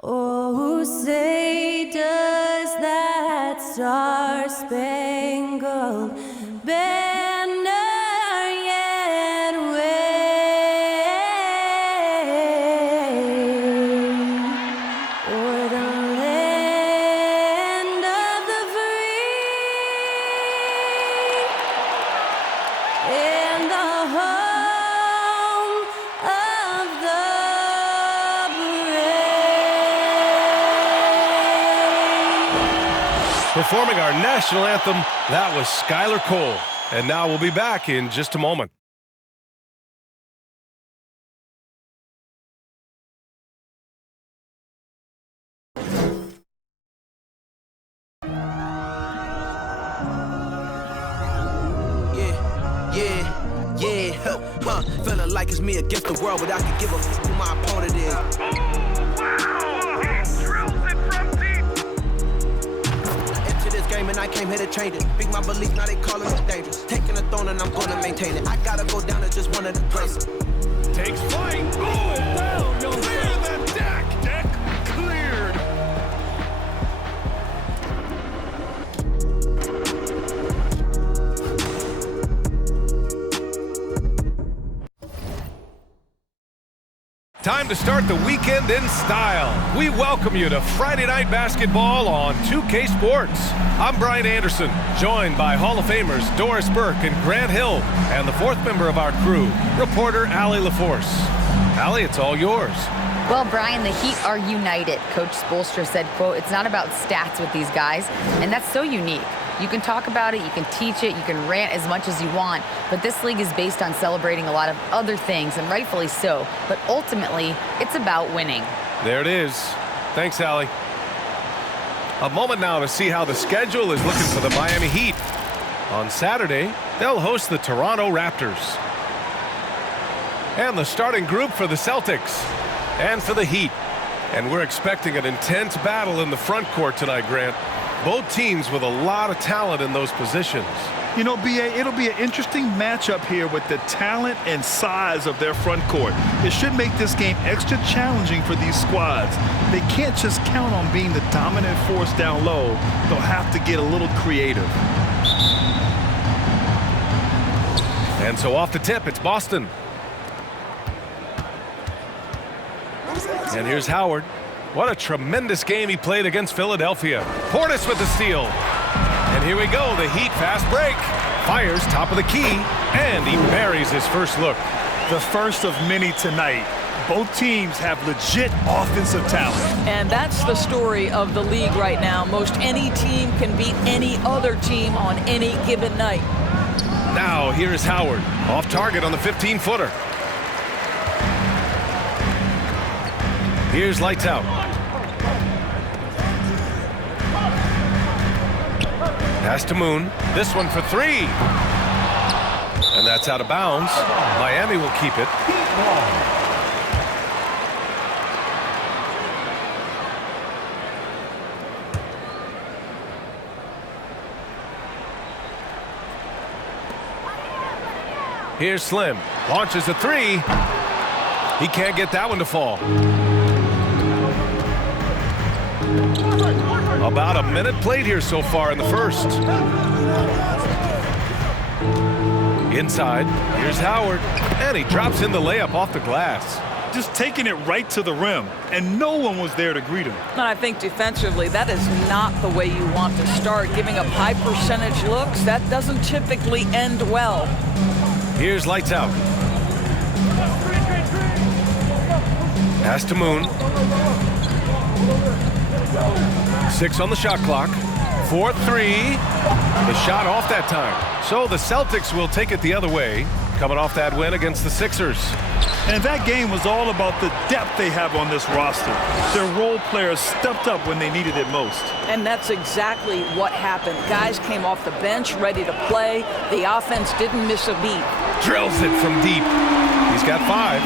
Oh, say does that star-spangled banner yet wave o'er the land of the free and the home of the Performing our national anthem, that was Skylar Cole. And now we'll be back in just a moment. Feeling like it's me against the world, but I can give a f who my opponent is. And I came here to change it. Big my belief, now they calling me dangerous. Taking the throne and I'm gonna maintain it. I gotta go down to just one of the places. Takes flight. Oh, down. You'll clear the deck. Deck cleared. Time to start the weekend in style. We welcome you to Friday Night Basketball on 2K Sports. I'm Brian Anderson, joined by Hall of Famers Doris Burke and Grant Hill, and the fourth member of our crew, reporter Allie LaForce. Allie, it's all yours. Well, Brian, the Heat are united. Coach Spoelstra said, quote, "It's not about stats with these guys," and that's so unique. You can talk about it, you can teach it, you can rant as much as you want, but this league is based on celebrating a lot of other things, and rightfully so. But ultimately, it's about winning. There it is. Thanks, Allie. A moment now to see how the schedule is looking for the Miami Heat. On Saturday, they'll host the Toronto Raptors. And the starting group for the Celtics and for the Heat. And we're expecting an intense battle in the front court tonight, Grant. Both teams with a lot of talent in those positions. You know, B.A., it'll be an interesting matchup here with the talent and size of their front court. It should make this game extra challenging for these squads. They can't just count on being the dominant force down low. They'll have to get a little creative. And so off the tip, it's Boston. And here's Howard. What a tremendous game he played against Philadelphia. Portis with the steal. And here we go, the Heat fast break. Fires top of the key, and he buries his first look. The first of many tonight. Both teams have legit offensive talent. And that's the story of the league right now. Most any team can beat any other team on any given night. Now here's Howard, off target on the 15-footer. Here's lights out. Pass to Moon. This one for three. And that's out of bounds. Miami will keep it. Here's Slim. Launches a three. He can't get that one to fall. About a minute played here so far in the first. Inside, here's Howard, and he drops in the layup off the glass. Just taking it right to the rim, and no one was there to greet him. And I think defensively, that is not the way you want to start. Giving up high percentage looks, that doesn't typically end well. Here's lights out. Pass to Moon. 6 on the shot clock. 4-3. The shot off that time. So the Celtics will take it the other way, coming off that win against the Sixers. And that game was all about the depth they have on this roster. Their role players stepped up when they needed it most. And that's exactly what happened. Guys came off the bench ready to play. The offense didn't miss a beat. Drills it from deep. He's got 5.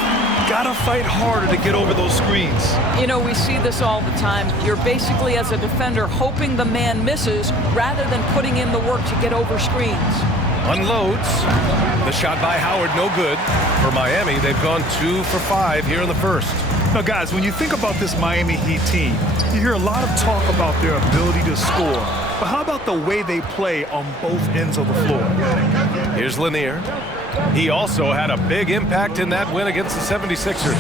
Gotta fight harder to get over those screens. You know, we see this all the time. You're basically, as a defender, hoping the man misses rather than putting in the work to get over screens. Unloads. The shot by Howard, no good. For Miami, they've gone 2 for 5 here in the first. Now, guys, when you think about this Miami Heat team, you hear a lot of talk about their ability to score. But how about the way they play on both ends of the floor? Here's Lanier. He also had a big impact in that win against the 76ers.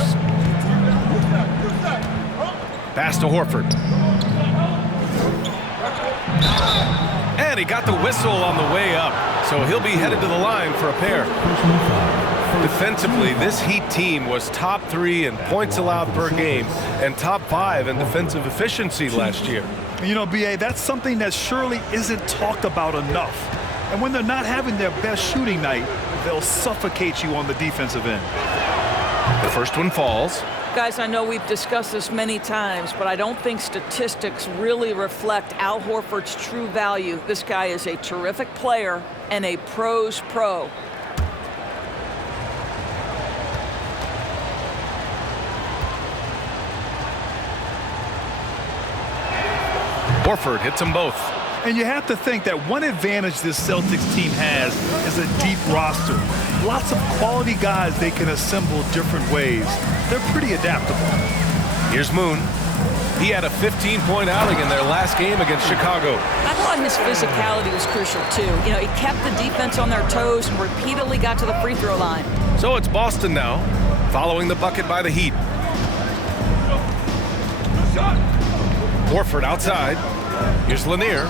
Pass to Horford. And he got the whistle on the way up, so he'll be headed to the line for a pair. Defensively, this Heat team was top 3 in points allowed per game and top 5 in defensive efficiency last year. You know, B.A., that's something that surely isn't talked about enough. And when they're not having their best shooting night, they'll suffocate you on the defensive end. The first one falls. Guys, I know we've discussed this many times, but I don't think statistics really reflect Al Horford's true value. This guy is a terrific player and a pro's pro. Horford hits them both. And you have to think that one advantage this Celtics team has is a deep roster. Lots of quality guys they can assemble different ways. They're pretty adaptable. Here's Moon. He had a 15-point outing in their last game against Chicago. I thought his physicality was crucial, too. You know, he kept the defense on their toes and repeatedly got to the free throw line. So it's Boston now, following the bucket by the Heat. Horford outside. Here's Lanier.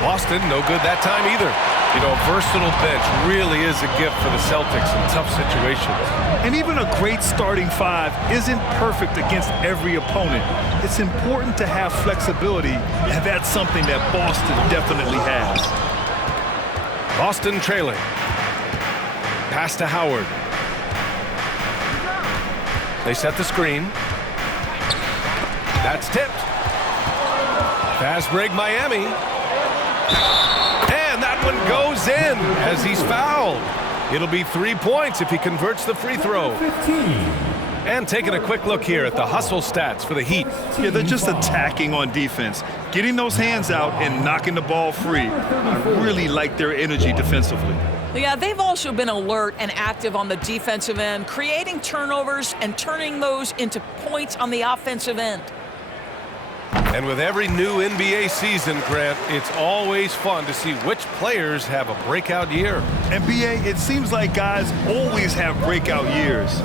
Boston, no good that time either. You know, a versatile bench really is a gift for the Celtics in tough situations. And even a great starting 5 isn't perfect against every opponent. It's important to have flexibility, and that's something that Boston definitely has. Boston trailing. Pass to Howard. They set the screen. That's tipped. Fast break Miami. And that one goes in as he's fouled. It'll be 3 points if he converts the free throw. And taking a quick look here at the hustle stats for the Heat. Yeah, they're just attacking on defense, getting those hands out and knocking the ball free. I really like their energy defensively. Yeah, they've also been alert and active on the defensive end, creating turnovers and turning those into points on the offensive end. And with every new NBA season, Grant, it's always fun to see which players have a breakout year. And B.A., it seems like guys always have breakout years.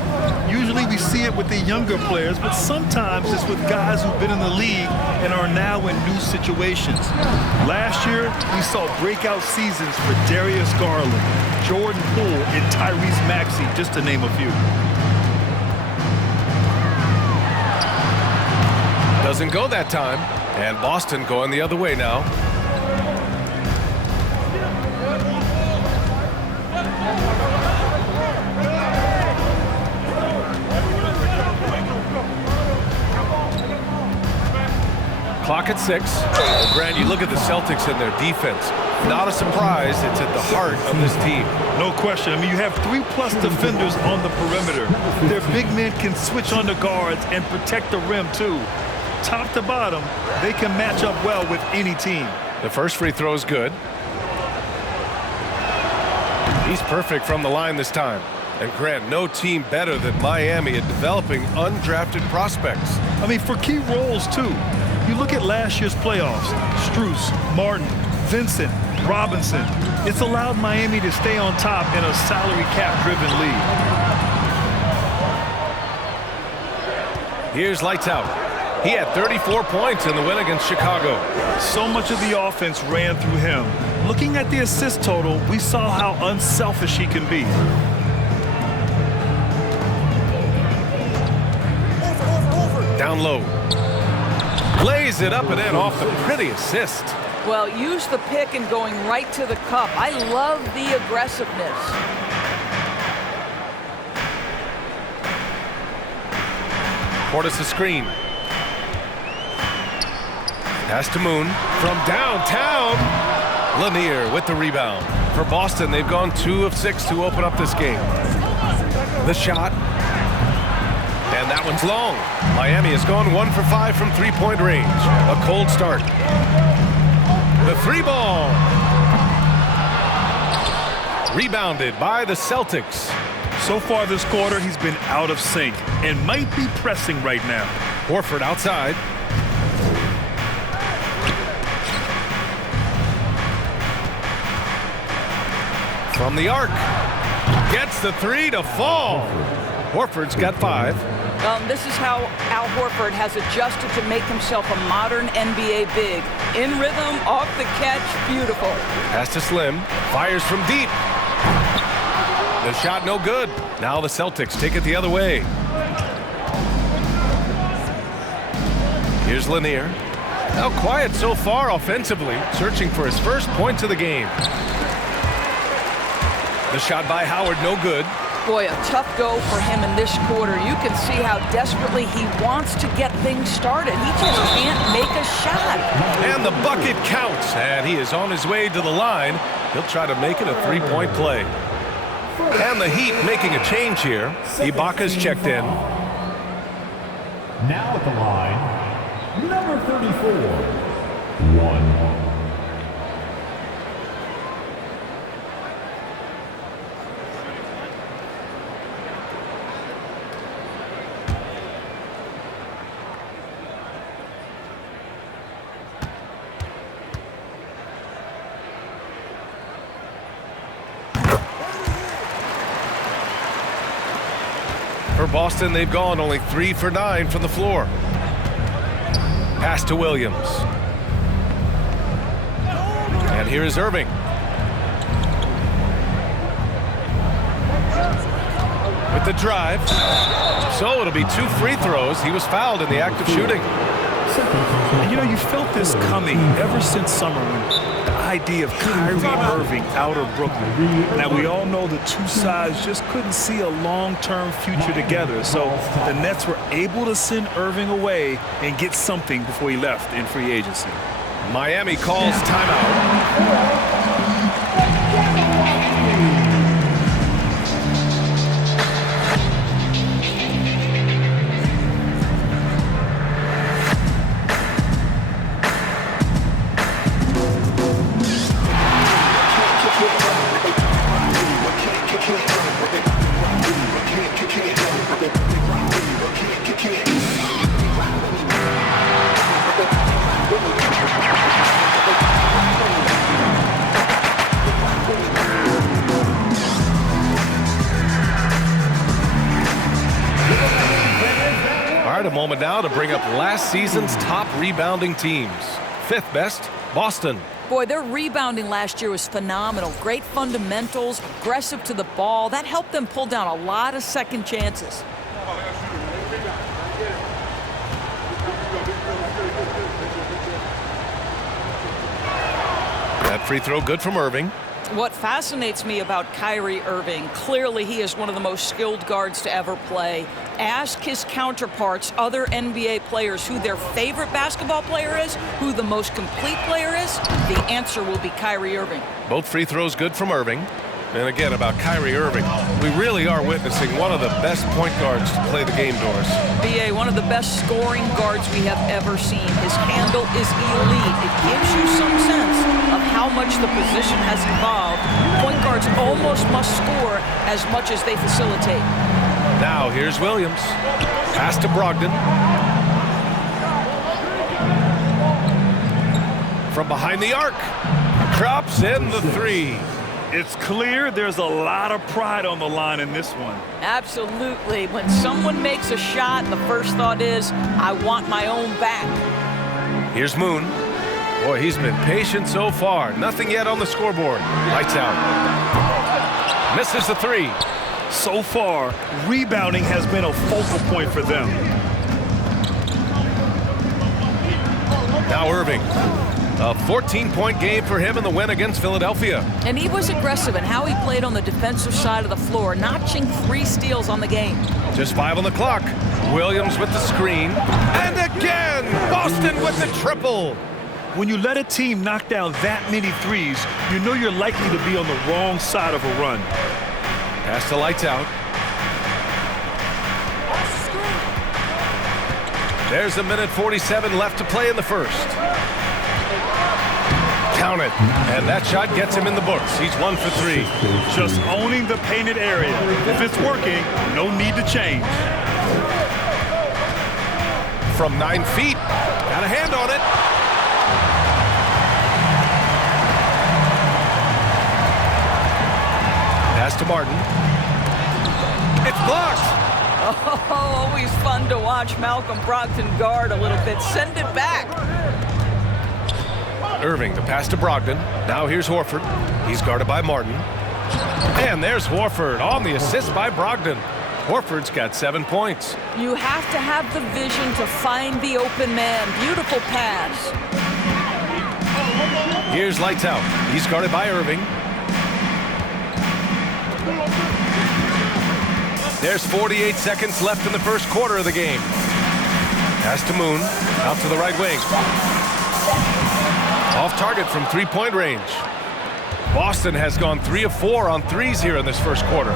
Usually we see it with the younger players, but sometimes it's with guys who've been in the league and are now in new situations. Last year, we saw breakout seasons for Darius Garland, Jordan Poole, and Tyrese Maxey, just to name a few. Doesn't go that time, and Boston going the other way now. Clock at 6. Well, Grant, you look at the Celtics and their defense. Not a surprise, it's at the heart of this team. No question. I mean, you have 3+ defenders on the perimeter. Their big men can switch on the guards and protect the rim, too. Top to bottom, they can match up well with any team. The first free throw is good. He's perfect from the line this time. And Grant, no team better than Miami at developing undrafted prospects. I mean, for key roles, too. You look at last year's playoffs, Strus, Martin, Vincent, Robinson. It's allowed Miami to stay on top in a salary cap-driven league. Here's lights out. He had 34 points in the win against Chicago. So much of the offense ran through him. Looking at the assist total, we saw how unselfish he can be. Down low. Lays it up and in off the pretty assist. Well, use the pick and going right to the cup. I love the aggressiveness. Portis a screen. Pass to Moon from downtown. Lanier with the rebound. For Boston, they've gone 2 of 6 to open up this game. The shot. And that one's long. Miami has gone 1 for 5 from three-point range. A cold start. The 3 ball. Rebounded by the Celtics. So far this quarter, he's been out of sync and might be pressing right now. Horford outside. From the arc. Gets the three to fall. Horford's got 5. This is how Al Horford has adjusted to make himself a modern NBA big. In rhythm, off the catch, beautiful. Pass to Slim. Fires from deep. The shot no good. Now the Celtics take it the other way. Here's Lanier. Now quiet so far offensively, searching for his first points of the game. The shot by Howard no good. Boy, a tough go for him in this quarter. You can see how desperately he wants to get things started. He just can't make a shot. And the bucket counts, and he is on his way to the line. He'll try to make it a 3-point play. And the Heat making a change here. Ibaka's checked in. Now at the line, number 34, 1. For Boston, they've gone only 3 for 9 from the floor. Pass to Williams. And here is Irving. With the drive. So it'll be 2 free throws. He was fouled in the act of shooting. And you know, you felt this coming ever since summer when the idea of Kyrie Irving out of Brooklyn. Now, we all know the two sides just couldn't see a long-term future together. So the Nets were able to send Irving away and get something before he left in free agency. Miami calls timeout. A moment now to bring up last season's top rebounding teams. 5th best, Boston. Boy, their rebounding last year was phenomenal. Great fundamentals, aggressive to the ball. That helped them pull down a lot of second chances. That free throw good from Irving. What fascinates me about Kyrie Irving, clearly he is one of the most skilled guards to ever play. Ask his counterparts, other NBA players, who their favorite basketball player is, who the most complete player is. The answer will be Kyrie Irving. Both free throws good from Irving. And again, about Kyrie Irving, we really are witnessing one of the best point guards to play the game, Doris. BA, one of the best scoring guards we have ever seen. His handle is elite. It gives you some sense of how much the position has evolved. Point guards almost must score as much as they facilitate. Now here's Williams. Pass to Brogdon. From behind the arc. Drops in the 3. It's clear there's a lot of pride on the line in this one. Absolutely. When someone makes a shot, the first thought is, I want my own back. Here's Moon. Boy, he's been patient so far. Nothing yet on the scoreboard. Lights out. Misses the 3. So far, rebounding has been a focal point for them. Now Irving. A 14-point game for him in the win against Philadelphia. And he was aggressive in how he played on the defensive side of the floor, notching 3 steals on the game. Just 5 on the clock. Williams with the screen. And again, Boston with the triple. When you let a team knock down that many threes, you know you're likely to be on the wrong side of a run. Pass to Lights out. There's a minute 47 left to play in the first. Count it. And that shot gets him in the books. He's 1 for 3. Just owning the painted area. If it's working, no need to change. From 9 feet. Got a hand on it. Pass to Martin. It's blocked. Oh, always fun to watch Malcolm Brogdon guard a little bit. Send it back. Irving, the pass to Brogdon. Now here's Horford. He's guarded by Martin. And there's Horford on the assist by Brogdon. Horford's got 7 points. You have to have the vision to find the open man. Beautiful pass. Here's Lights Out. He's guarded by Irving. There's 48 seconds left in the first quarter of the game. Pass to Moon. Out to the right wing. Off target from three-point range. Boston has gone 3 of 4 on threes here in this first quarter.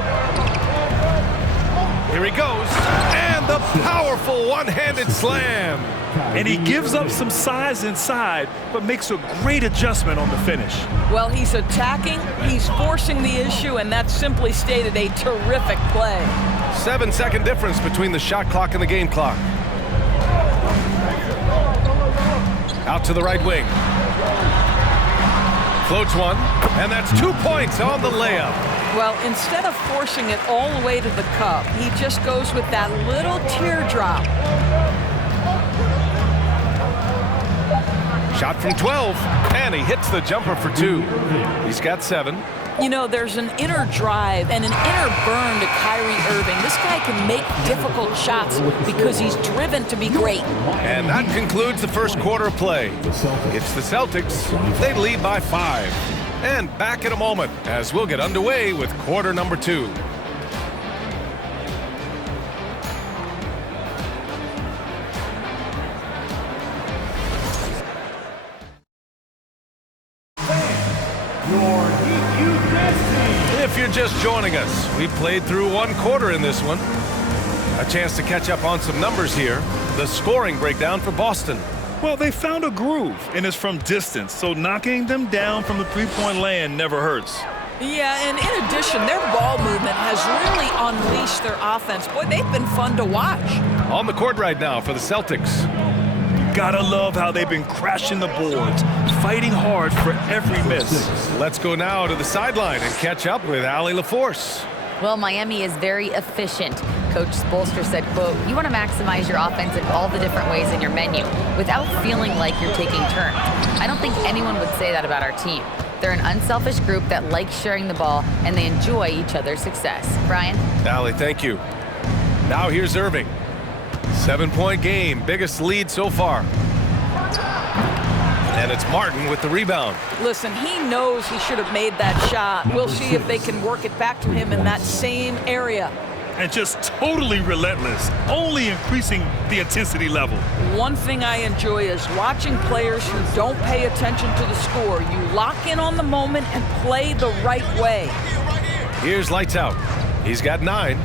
Here he goes. And the powerful one-handed slam. And he gives up some size inside, but makes a great adjustment on the finish. Well, he's attacking, he's forcing the issue, and that's simply stated a terrific play. 7-second difference between the shot clock and the game clock. Out to the right wing. Floats one, and that's 2 points on the layup. Well, instead of forcing it all the way to the cup, he just goes with that little teardrop. Shot from 12, and he hits the jumper for 2. He's got 7. You know, there's an inner drive and an inner burn to Kyrie Irving. This guy can make difficult shots because he's driven to be great. And that concludes the first quarter of play. It's the Celtics. They lead by 5. And back in a moment as we'll get underway with quarter number 2. If you're just joining us, we played through 1 quarter in this one. A chance to catch up on some numbers here. The scoring breakdown for Boston. Well, they found a groove, and it's from distance, so knocking them down from the three-point land never hurts. Yeah, and in addition, their ball movement has really unleashed their offense. Boy, they've been fun to watch. On the court right now for the Celtics. Gotta love how they've been crashing the boards, fighting hard for every miss. Let's go now to the sideline and catch up with Allie LaForce. Well, Miami is very efficient. Coach Spoelstra said, quote, you want to maximize your offense in all the different ways in your menu without feeling like you're taking turns. I don't think anyone would say that about our team. They're an unselfish group that likes sharing the ball, and they enjoy each other's success. Brian? Allie, thank you. Now here's Irving. 7-point game, biggest lead so far. And it's Martin with the rebound. Listen, he knows he should have made that shot. We'll see if they can work it back to him in that same area. And just totally relentless, only increasing the intensity level. One thing I enjoy is watching players who don't pay attention to the score. You lock in on the moment and play the right way. Here's Lights Out. He's got 9.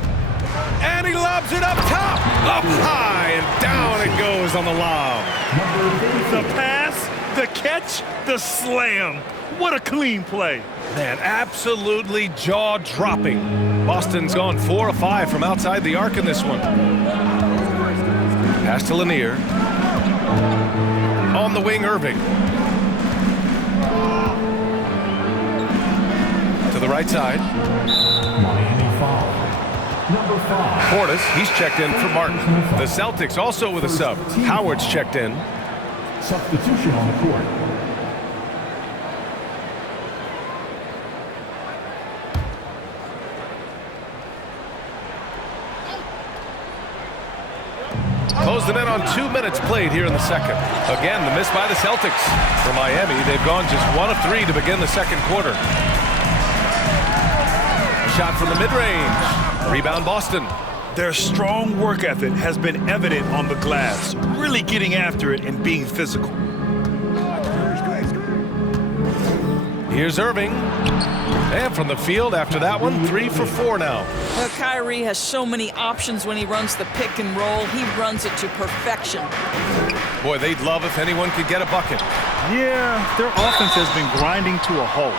And he lobs it up top, up high, and down it goes on the lob. The pass, the catch, the slam. What a clean play. Man, absolutely jaw-dropping. Boston's gone 4 of 5 from outside the arc in this one. Pass to Lanier. On the wing, Irving. To the right side. Miami foul. Number 5. Portis, he's checked in for Martin. The Celtics also with a sub. Howard's checked in. Substitution on the court. Close them in on 2 minutes played here in the second. Again, the miss by the Celtics. For Miami, they've gone just 1 of 3 to begin the second quarter. A shot from the mid-range. Rebound Boston. Their strong work ethic has been evident on the glass, really getting after it and being physical. Here's Irving. And from the field after that one, 3 for 4 now. Well, Kyrie has so many options when he runs the pick and roll. He runs it to perfection. Boy, they'd love if anyone could get a bucket. Yeah, their offense has been grinding to a halt.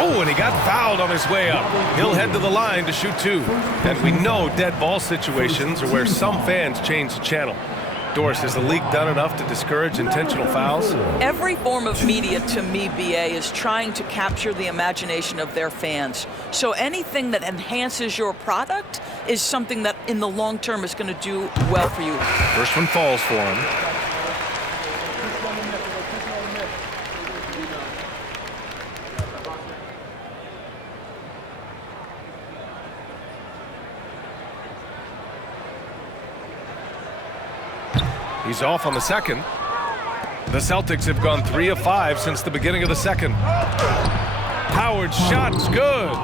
Oh, and he got fouled on his way up. He'll head to the line to shoot 2. And we know dead ball situations are where some fans change the channel. Doris, has the league done enough to discourage intentional fouls? Every form of media, to me, BA, is trying to capture the imagination of their fans. So anything that enhances your product is something that in the long term is going to do well for you. First one falls for him. He's off on the second. The Celtics have gone 3 of 5 since the beginning of the second. Howard's shot's good.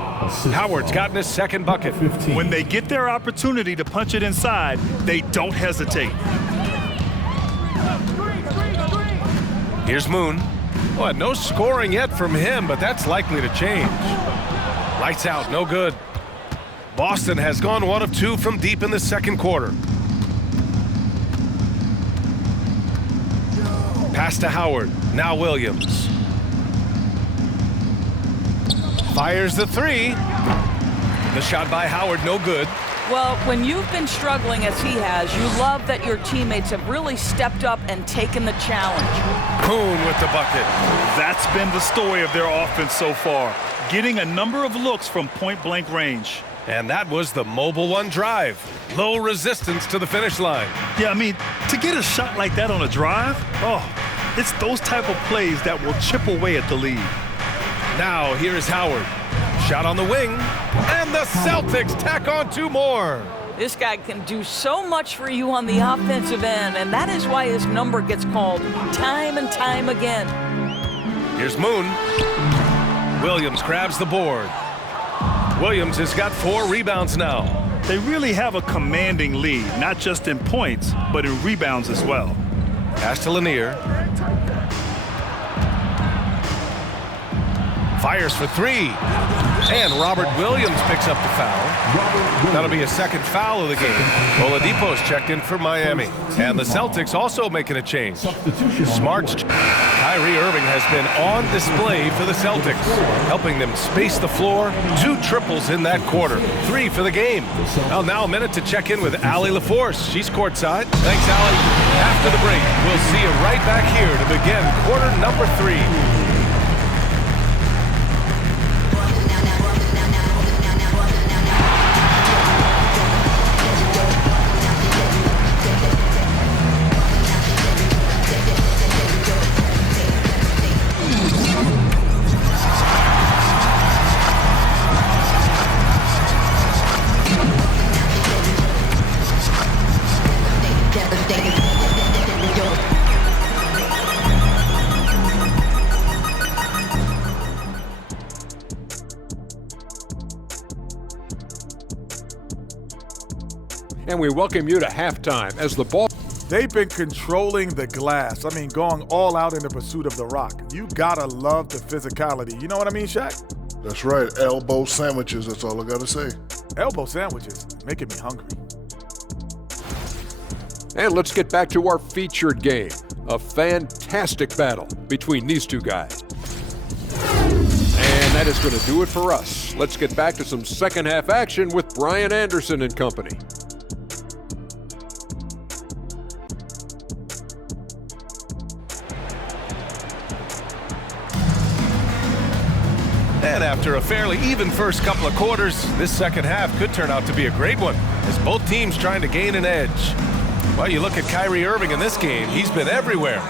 Howard's gotten his second bucket. When they get their opportunity to punch it inside, they don't hesitate. Here's Moon. Well, no scoring yet from him, but that's likely to change. Lights out, no good. Boston has gone 1 of 2 from deep in the second quarter. Pass to Howard. Now Williams. Fires the 3. The shot by Howard, no good. Well, when you've been struggling as he has, you love that your teammates have really stepped up and taken the challenge. Poon with the bucket. That's been the story of their offense so far, getting a number of looks from point-blank range. And that was the mobile 1 drive. Low resistance to the finish line. Yeah, I mean, to get a shot like that on a drive, it's those type of plays that will chip away at the lead. Now here is Howard. Shot on the wing. And the Celtics tack on 2 more. This guy can do so much for you on the offensive end, and that is why his number gets called time and time again. Here's Moon. Williams grabs the board. Williams has got 4 rebounds now. They really have a commanding lead, not just in points, but in rebounds as well. Pass to Lanier. Fires for 3. And Robert Williams picks up the foul. That'll be a second foul of the game. Oladipo's checked in for Miami. And the Celtics also making a change. Smart's Kyrie Irving has been on display for the Celtics, helping them space the floor. 2 triples in that quarter. 3 for the game. Well, now a minute to check in with Allie LaForce. She's courtside. Thanks, Allie. After the break, we'll see you right back here to begin quarter number 3. And we welcome you to halftime as the ball. They've been controlling the glass. I mean, going all out in the pursuit of the rock. You gotta love the physicality. You know what I mean, Shaq? That's right. Elbow sandwiches, that's all I gotta say. Elbow sandwiches, making me hungry. And let's get back to our featured game. A fantastic battle between these 2 guys. And that is going to do it for us. Let's get back to some second half action with Brian Anderson and company. And after a fairly even first couple of quarters, this second half could turn out to be a great one, as both teams trying to gain an edge. Well, you look at Kyrie Irving in this game, he's been everywhere.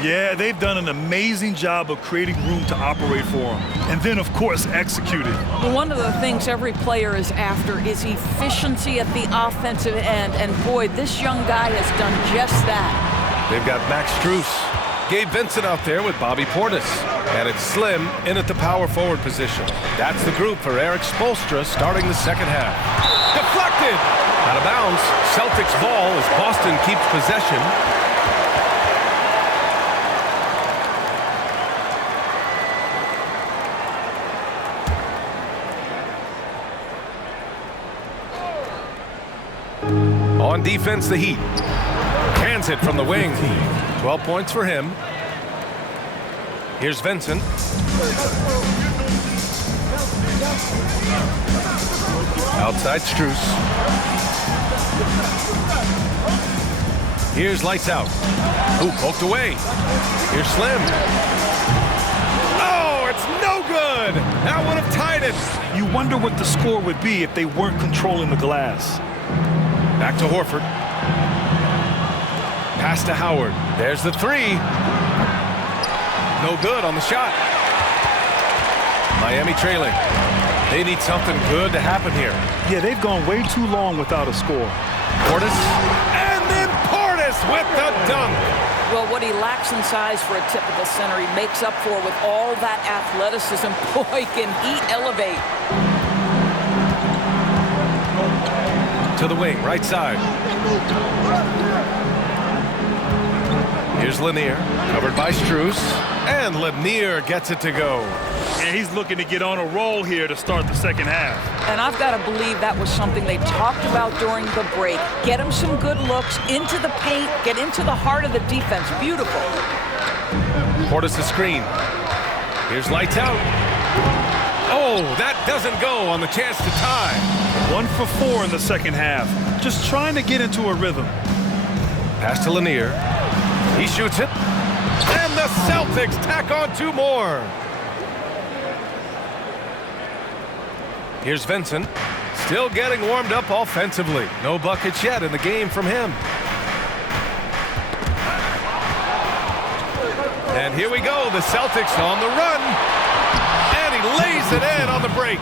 Yeah, they've done an amazing job of creating room to operate for him. And then, of course, execute it. Well, one of the things every player is after is efficiency at the offensive end. And boy, this young guy has done just that. They've got Max Strus, Gabe Vincent out there with Bobby Portis. And it's Slim in at the power forward position. That's the group for Eric Spoelstra starting the second half. Deflected! Out of bounds. Celtics ball as Boston keeps possession. On defense, the Heat. Hands it from the wing. 12 points for him. Here's Vincent. Outside Strus. Here's Lights Out. Ooh, poked away. Here's Slim. Oh, it's no good. That would have tied it. You wonder what the score would be if they weren't controlling the glass. Back to Horford. Pass to Howard. There's the three. No good on the shot. Miami trailing. They need something good to happen here. Yeah, they've gone way too long without a score. Portis. And then Portis with the dunk. Well, what he lacks in size for a typical center, he makes up for with all that athleticism. Boy, can he elevate. To the wing, right side. Here's Lanier, covered by Strus. And Lanier gets it to go. And he's looking to get on a roll here to start the second half. And I've got to believe that was something they talked about during the break. Get him some good looks into the paint, get into the heart of the defense. Beautiful. Portis a screen. Here's Lights Out. Oh, that doesn't go on the chance to tie. 1 for 4 in the second half. Just trying to get into a rhythm. Pass to Lanier. He shoots it. And the Celtics tack on 2 more. Here's Vincent. Still getting warmed up offensively. No buckets yet in the game from him. And here we go. The Celtics on the run. And he lays it in on the break.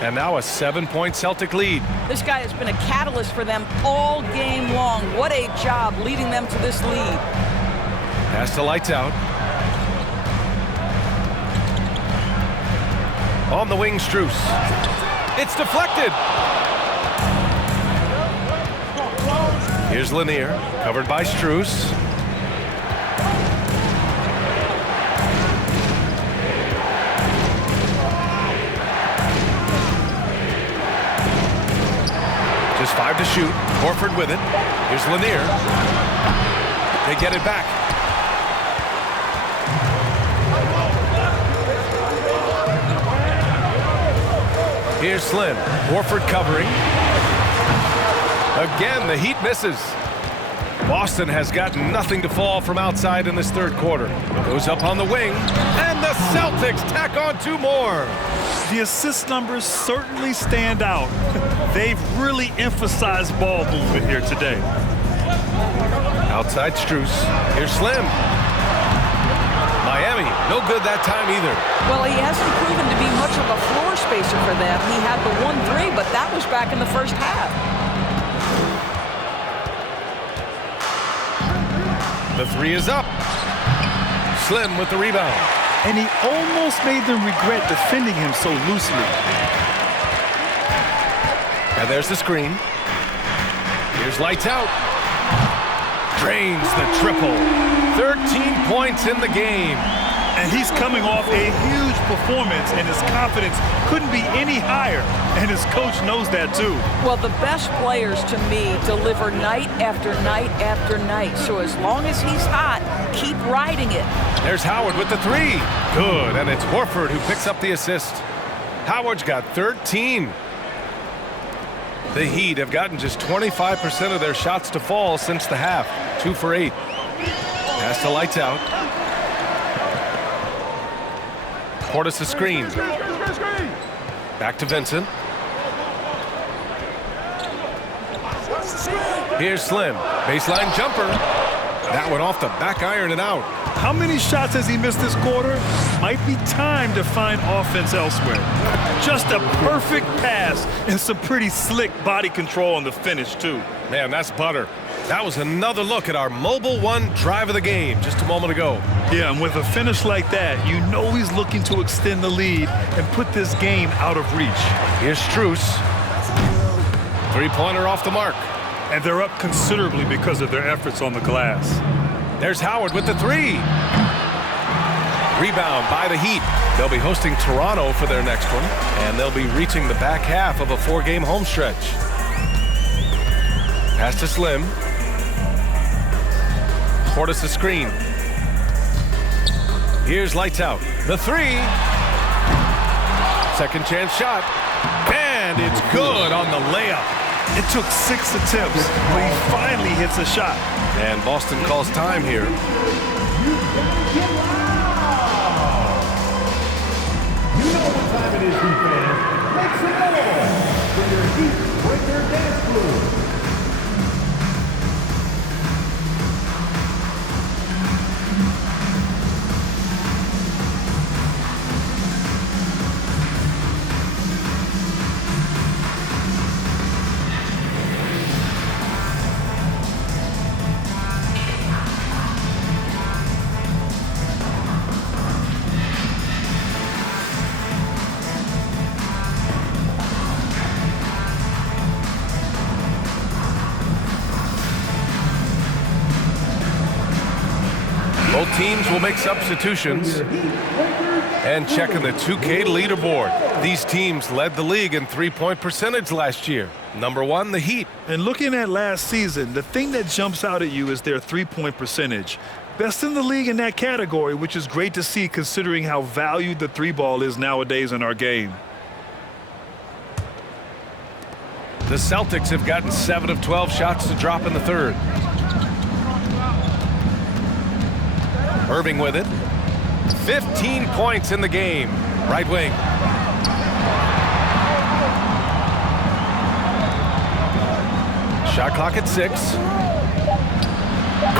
And now a 7-point Celtic lead. This guy has been a catalyst for them all game long. What a job leading them to this lead. Pass to Lights Out. On the wing, Strus. It's deflected. Here's Lanier, covered by Strus. Just 5 to shoot. Horford with it. Here's Lanier. They get it back. Here's Slim. Horford covering. Again, the Heat misses. Boston has got nothing to fall from outside in this third quarter. Goes up on the wing, and the Celtics tack on 2 more. The assist numbers certainly stand out. They've really emphasized ball movement here today. Outside Strus. Here's Slim. Miami, no good that time either. Well, he hasn't proven to be much of a floor spacer for them. He had the 1-3, but that was back in the first half. The 3 is up. Slim with the rebound. And he almost made them regret defending him so loosely. And there's the screen. Here's Lights Out. Drains the triple. 13 points in the game. And he's coming off a huge performance, and his confidence couldn't be any higher. And his coach knows that too. Well, the best players to me deliver night after night after night. So as long as he's hot, keep riding it. There's Howard with the 3. Good, and it's Horford who picks up the assist. Howard's got 13. The Heat have gotten just 25% of their shots to fall since the half. 2 for 8. Pass to Lights Out. Portis a screen. Back to Vincent. Here's Slim. Baseline jumper. That one off the back iron and out. How many shots has he missed this quarter? Might be time to find offense elsewhere. Just a perfect pass and some pretty slick body control on the finish, too. Man, that's butter. That was another look at our Mobile One drive of the game just a moment ago. Yeah, and with a finish like that, you know he's looking to extend the lead and put this game out of reach. Here's Strus. 3-pointer off the mark. And they're up considerably because of their efforts on the glass. There's Howard with the 3. Rebound by the Heat. They'll be hosting Toronto for their next one, and they'll be reaching the back half of a 4-game home stretch. Pass to Slim. Portis the screen. Here's lights out. The three. Second chance shot. And it's good on the layup. It took 6 attempts, but he finally hits a shot. And Boston calls time here. You know what time it is, Heat fans. Make some noise for your Heat Breaker dance floor. Both teams will make substitutions. And checking the 2K leaderboard. These teams led the league in three-point percentage last year. Number 1, the Heat. And looking at last season, the thing that jumps out at you is their three-point percentage. Best in the league in that category, which is great to see considering how valued the three ball is nowadays in our game. The Celtics have gotten 7 of 12 shots to drop in the third. Irving with it. 15 points in the game. Right wing. Shot clock at 6.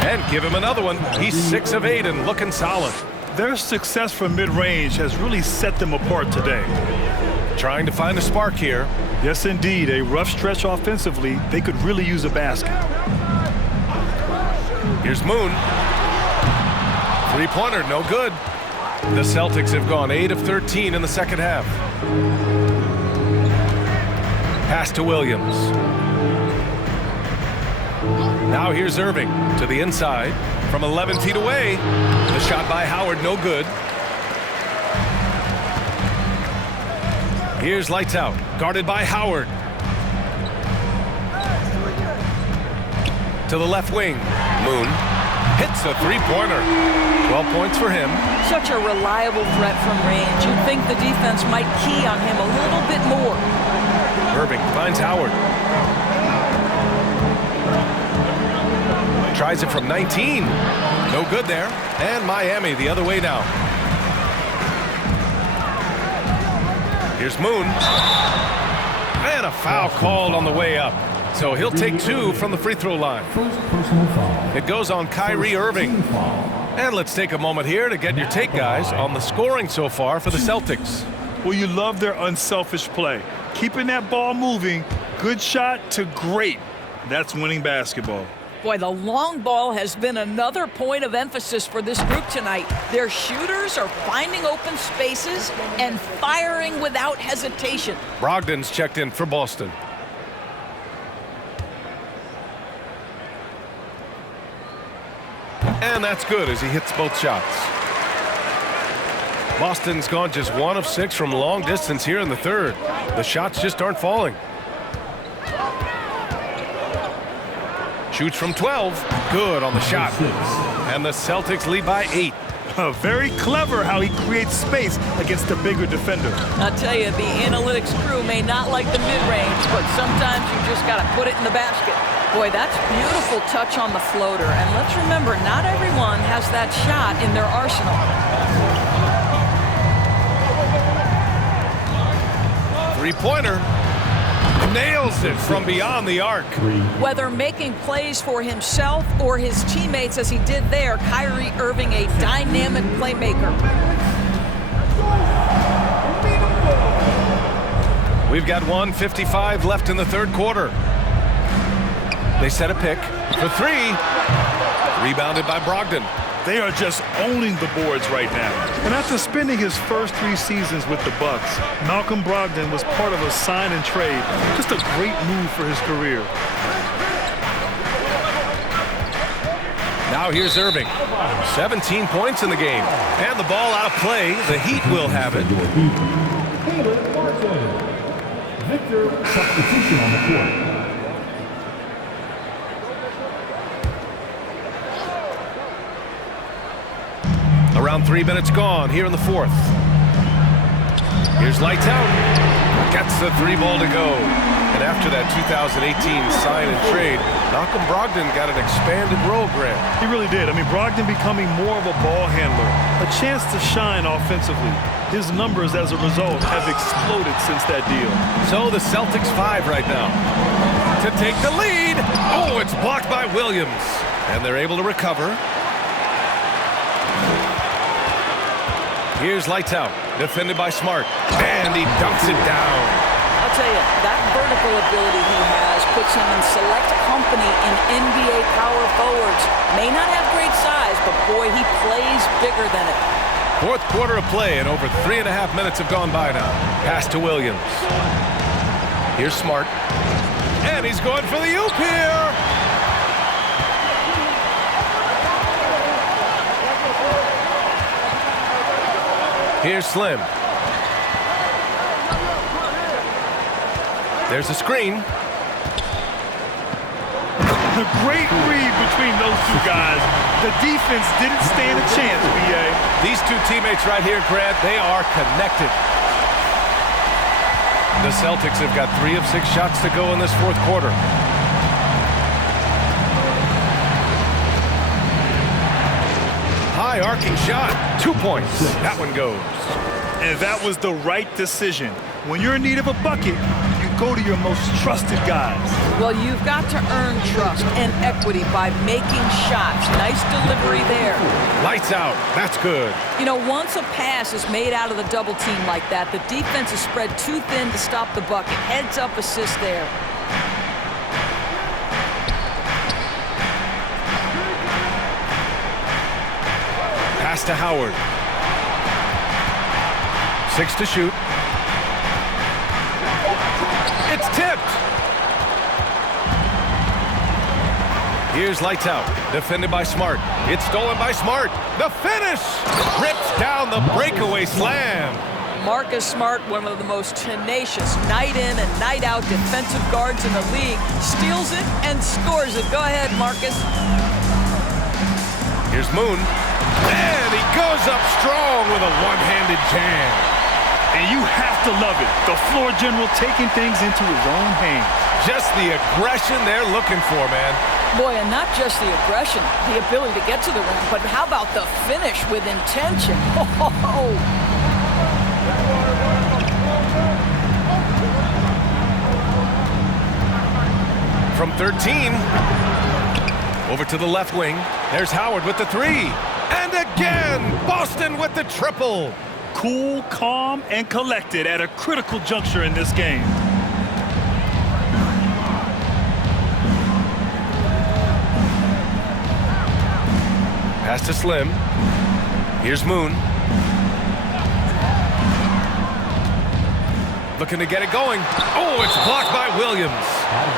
And give him another one. He's 6 of 8 and looking solid. Their success from mid-range has really set them apart today. Trying to find a spark here. Yes, indeed. A rough stretch offensively. They could really use a basket. Here's Moon. Three-pointer, no good. The Celtics have gone 8 of 13 in the second half. Pass to Williams. Now here's Irving to the inside from 11 feet away. The shot by Howard, no good. Here's lights out, guarded by Howard. To the left wing, Moon hits a three-pointer. 12 points for him. Such a reliable threat from range. You'd think the defense might key on him a little bit more. Irving finds Howard. Tries it from 19. No good there. And Miami the other way now. Here's Moon. And a foul called on the way up. So he'll take 2 from the free throw line. It goes on Kyrie Irving. And let's take a moment here to get your take, guys, on the scoring so far for the Celtics. Well, you love their unselfish play. Keeping that ball moving, good shot to great. That's winning basketball. Boy, the long ball has been another point of emphasis for this group tonight. Their shooters are finding open spaces and firing without hesitation. Brogdon's checked in for Boston. And that's good as he hits both shots. Boston's gone just 1 of 6 from long distance here in the third. The shots just aren't falling. Shoots from 12. Good on the shot. And the Celtics lead by 8. Very clever how he creates space against the bigger defender. I'll tell you, the analytics crew may not like the mid-range, but sometimes you just got to put it in the basket. Boy, that's beautiful touch on the floater. And let's remember, not everyone has that shot in their arsenal. Three-pointer. Nails it from beyond the arc. Whether making plays for himself or his teammates as he did there, Kyrie Irving, a dynamic playmaker. We've got 1:55 left in the third quarter. They set a pick for 3. Rebounded by Brogdon. They are just owning the boards right now. And after spending his first 3 seasons with the Bucks, Malcolm Brogdon was part of a sign and trade. Just a great move for his career. Now here's Irving. 17 points in the game. And the ball out of play. The Heat will have it. Victor, substitution on the court. Around 3 minutes gone here in the fourth. Here's lights out. Gets the 3-ball to go. And after that 2018 sign and trade, Malcolm Brogdon got an expanded role, Grant. He really did. I mean, Brogdon becoming more of a ball handler, a chance to shine offensively. His numbers as a result have exploded since that deal. So the Celtics 5 right now. To take the lead. Oh, it's blocked by Williams. And they're able to recover. Here's lights out. Defended by Smart. And he dunks it down. I'll tell you, that vertical ability he has puts him in select company in NBA power forwards. May not have great size, but boy, he plays bigger than it. Fourth quarter of play, and over 3.5 minutes have gone by now. Pass to Williams. Here's Smart. And he's going for the oop here. Here's Slim. There's a screen. The great read between those two guys. The defense didn't stand a chance, B.A. These two teammates right here, Grant, they are connected. The Celtics have got 3 of 6 shots to go in this fourth quarter. High arcing shot. 2 points. That one goes. And that was the right decision. When you're in need of a bucket, you go to your most trusted guys. Well, you've got to earn trust and equity by making shots. Nice delivery there. Lights out. That's good. You know, once a pass is made out of the double team like that, the defense is spread too thin to stop the bucket. Heads up assist there. Pass to Howard. 6 to shoot. It's tipped. Here's lights out. Defended by Smart. It's stolen by Smart. The finish. Rips down the breakaway slam. Marcus Smart, one of the most tenacious night in and night out defensive guards in the league, steals it and scores it. Go ahead, Marcus. Here's Moon. And he goes up strong with a one-handed jam. And you have to love it. The floor general taking things into his own hands. Just the aggression they're looking for, man. Boy, and not just the aggression, the ability to get to the rim, but how about the finish with intention? Oh. From 13, over to the left wing. There's Howard with the 3. And again, Boston with the triple. Cool, calm, and collected at a critical juncture in this game. Pass to Slim. Here's Moon. Looking to get it going. Oh, it's blocked by Williams.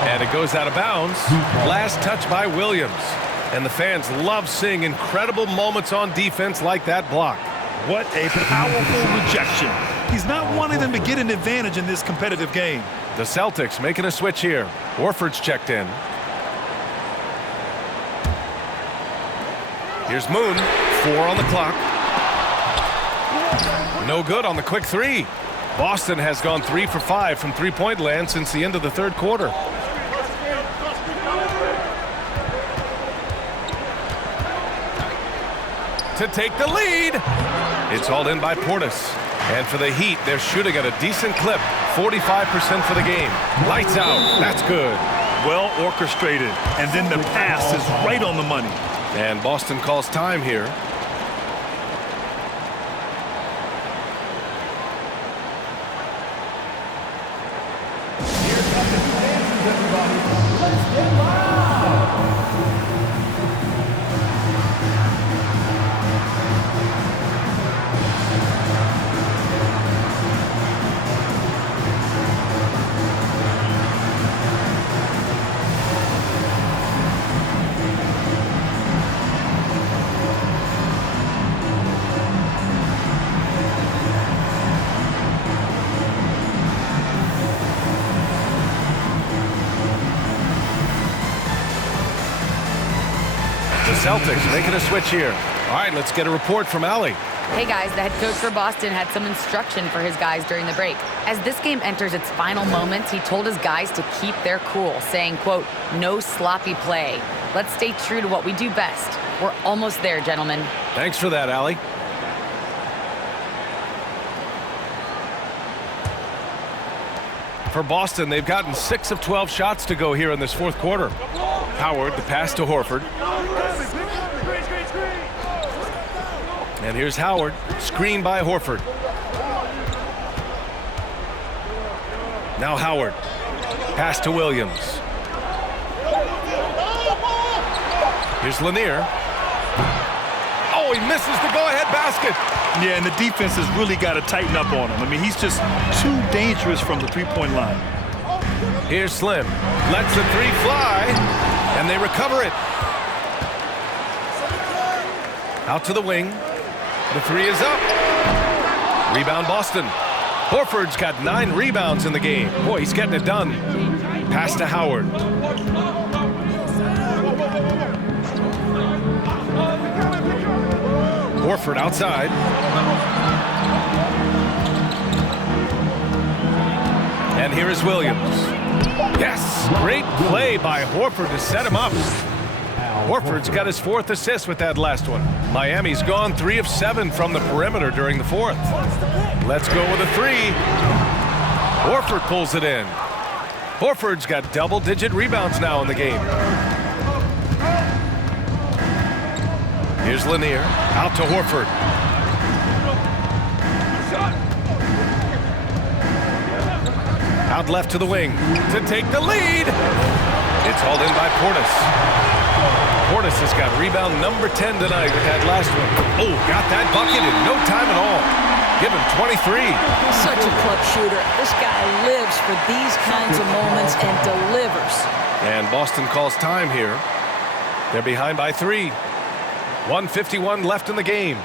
And it goes out of bounds. Last touch by Williams. And the fans love seeing incredible moments on defense like that block. What a powerful rejection. He's not wanting them to get an advantage in this competitive game. The Celtics making a switch here. Horford's checked in. Here's Moon. 4 on the clock. No good on the quick 3. Boston has gone 3 for 5 from three-point land since the end of the third quarter. To take the lead. It's hauled in by Portis. And for the Heat, they're shooting at a decent clip. 45% for the game. Lights out. That's good. Well orchestrated. And then the pass is right on the money. And Boston calls time here. The Celtics making a switch here. All right, let's get a report from Allie. Hey guys, the head coach for Boston had some instruction for his guys during the break. As this game enters its final moments, he told his guys to keep their cool, saying, quote, "No sloppy play. Let's stay true to what we do best. We're almost there, gentlemen." Thanks for that, Allie. For Boston, they've gotten 6 of 12 shots to go here in this fourth quarter. Howard, the pass to Horford. And here's Howard, screened by Horford. Now Howard, pass to Williams. Here's Lanier. Oh, he misses the go-ahead basket. Yeah, and the defense has really got to tighten up on him. I mean, he's just too dangerous from the three-point line. Here's Slim. Lets the three fly, and they recover it. Out to the wing. The three is up. Rebound Boston. Horford's got 9 rebounds in the game. Boy, he's getting it done. Pass to Howard. Horford outside. And here is Williams. Yes, great play by Horford to set him up. Horford's got his 4th assist with that last one. Miami's gone 3 of 7 from the perimeter during the 4th. Let's go with a 3. Horford pulls it in. Horford's got double-digit rebounds now in the game. Here's Lanier, out to Horford. Out left to the wing to take the lead. It's hauled in by Portis. Portis has got rebound number 10 tonight with that last one. Oh, got that bucket in no time at all. Give him 23. Such a clutch shooter. This guy lives for these kinds of moments and delivers. And Boston calls time here. They're behind by 3. 1:51 left in the game.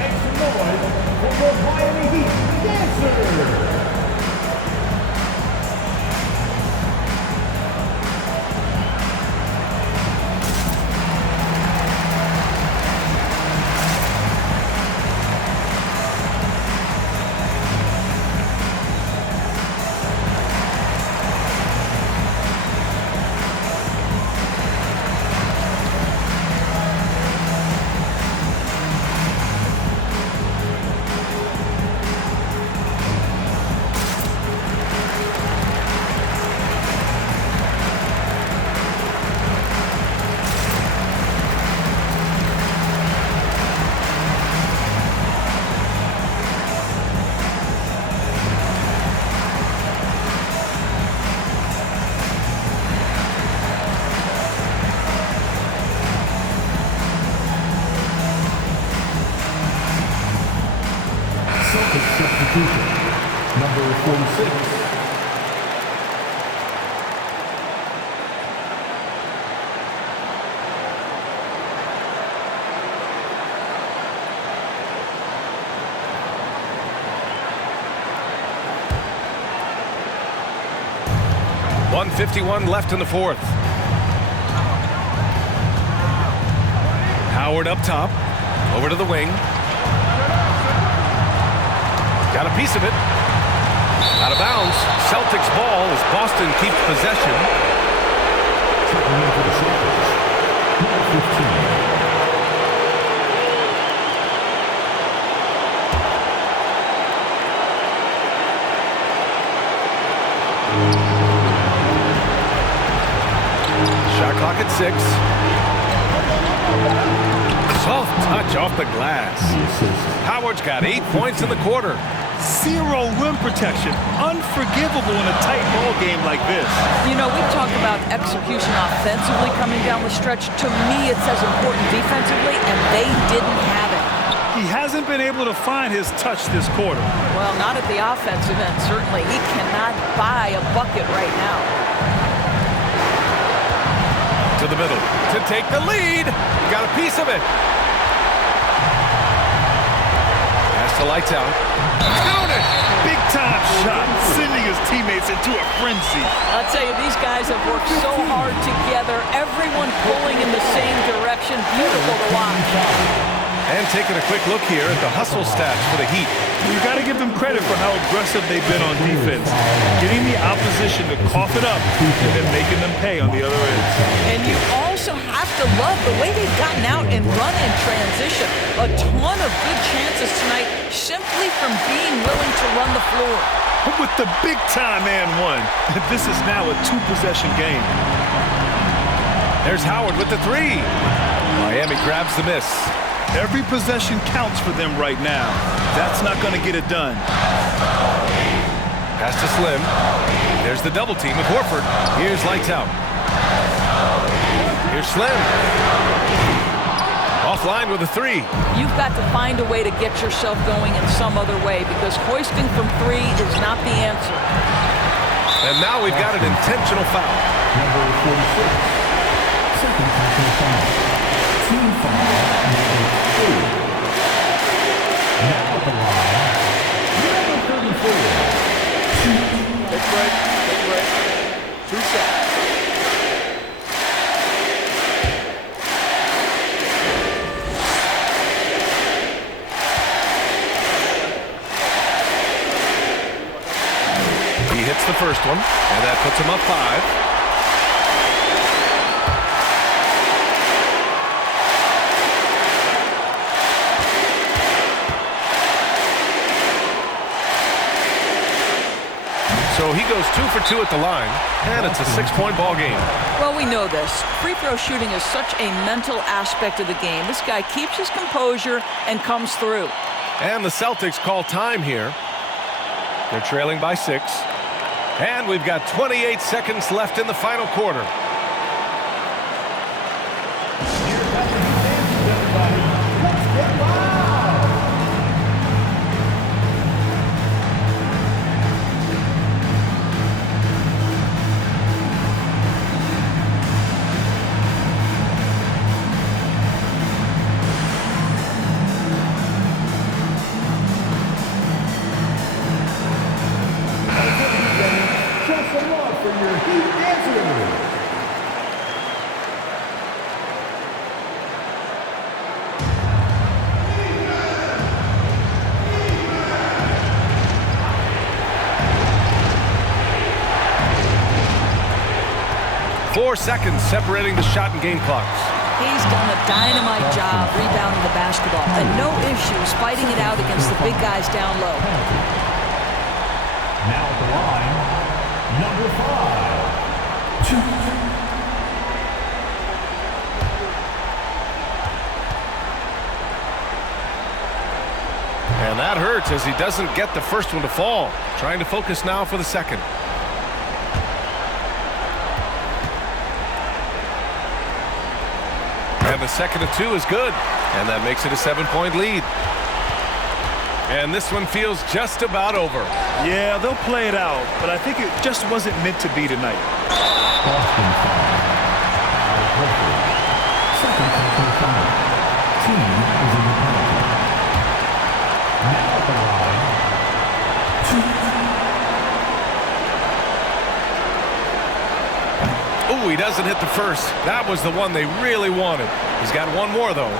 Make some noise for the Miami Heat dancers. Substitution, number 46. .151 left in the 4th. Howard up top, over to the wing. Got a piece of it. Out of bounds. Celtics ball as Boston keeps possession. Checking in for the Celtics, number 15. Shot clock at 6. Soft touch off the glass. Howard's got 8 points in the quarter. 0 rim protection. Unforgivable in a tight ball game like this. You know, we talk about execution offensively coming down the stretch. To me, it's as important defensively, and they didn't have it. He hasn't been able to find his touch this quarter. Well, not at the offensive end, certainly. He cannot buy a bucket right now. To the middle to take the lead. Got a piece of it. Pass to lights out. Count it! Big time shot, sending his teammates into a frenzy. I'll tell you, these guys have worked so hard together, everyone pulling in the same direction. transition, beautiful to watch. And taking a quick look here at the hustle stats for the Heat. You got to give them credit for how aggressive they've been on defense, getting the opposition to cough it up and then making them pay on the other end. And you also have to love the way they've gotten out and run in transition. A ton of good chances tonight simply from being willing to run the floor. With the big-time and one, this is now a two-possession game. There's Howard with the three. Miami grabs the miss. Every possession counts for them right now. That's not going to get it done. Pass to Slim. There's the double team with Horford. Here's lights out. Here's Slim. Offline with a three. You've got to find a way to get yourself going in some other way because hoisting from three is not the answer. And now we've got an intentional foul. Number 46. Second personal foul. Team foul. Now at the line, number 34. Take break. Take break. 2 shots. He hits the first one, and that puts him up 5. So he goes 2 for 2 at the line, and it's a 6-point ball game. Well, we know this. Free throw shooting is such a mental aspect of the game. This guy keeps his composure and comes through. And the Celtics call time here. They're trailing by 6. And we've got 28 seconds left in the final quarter. Seconds separating the shot and game clocks. He's done a dynamite job rebounding the basketball and no issues fighting it out against the big guys down low. Now at the line, number 5. And that hurts as he doesn't get the first one to fall. Trying to focus now for the second. And the second of 2 is good. And that makes it a 7-point lead. And this one feels just about over. Yeah, they'll play it out, but I think it just wasn't meant to be tonight. Boston foul. Second personal foul. Team is in the penalty. Now at the line, 2. Ooh, he doesn't hit the first. That was the one they really wanted. He's got one more, though.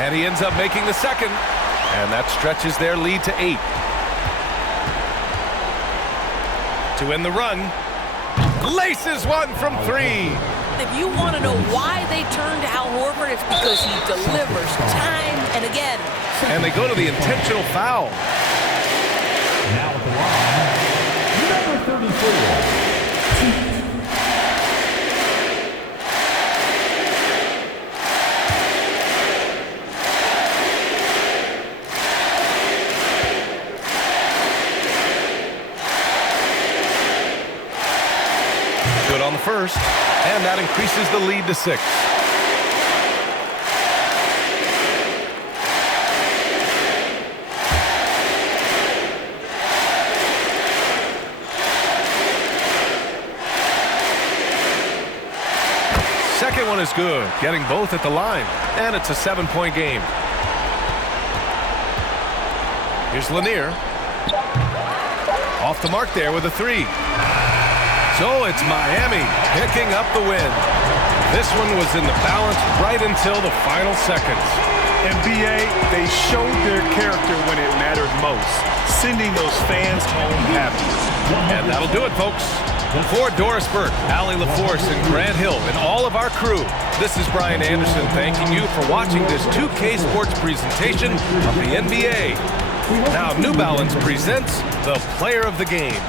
And he ends up making the second. And that stretches their lead to 8. To end the run, laces one from 3. If you want to know why they turned to Al Horford, it's because he delivers time and again. And they go to the intentional foul. Now at the line, number 34. Good on the first, and that increases the lead to 6. Second one is good, getting both at the line, and it's a 7-point game. Here's Lanier. Off the mark there with a three. So it's Miami picking up the win. This one was in the balance right until the final seconds. NBA, they showed their character when it mattered most, sending those fans home happy. And that'll do it, folks. For Doris Burke, Allie LaForce, and Grant Hill, and all of our crew, this is Brian Anderson thanking you for watching this 2K Sports presentation of the NBA. Now New Balance presents the Player of the Game.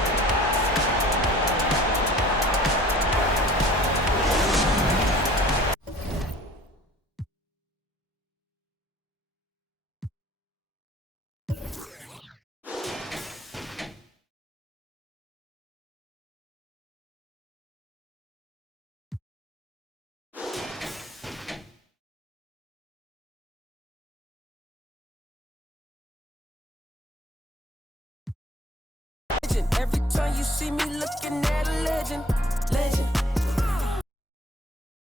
Every time you see me looking at a legend, legend.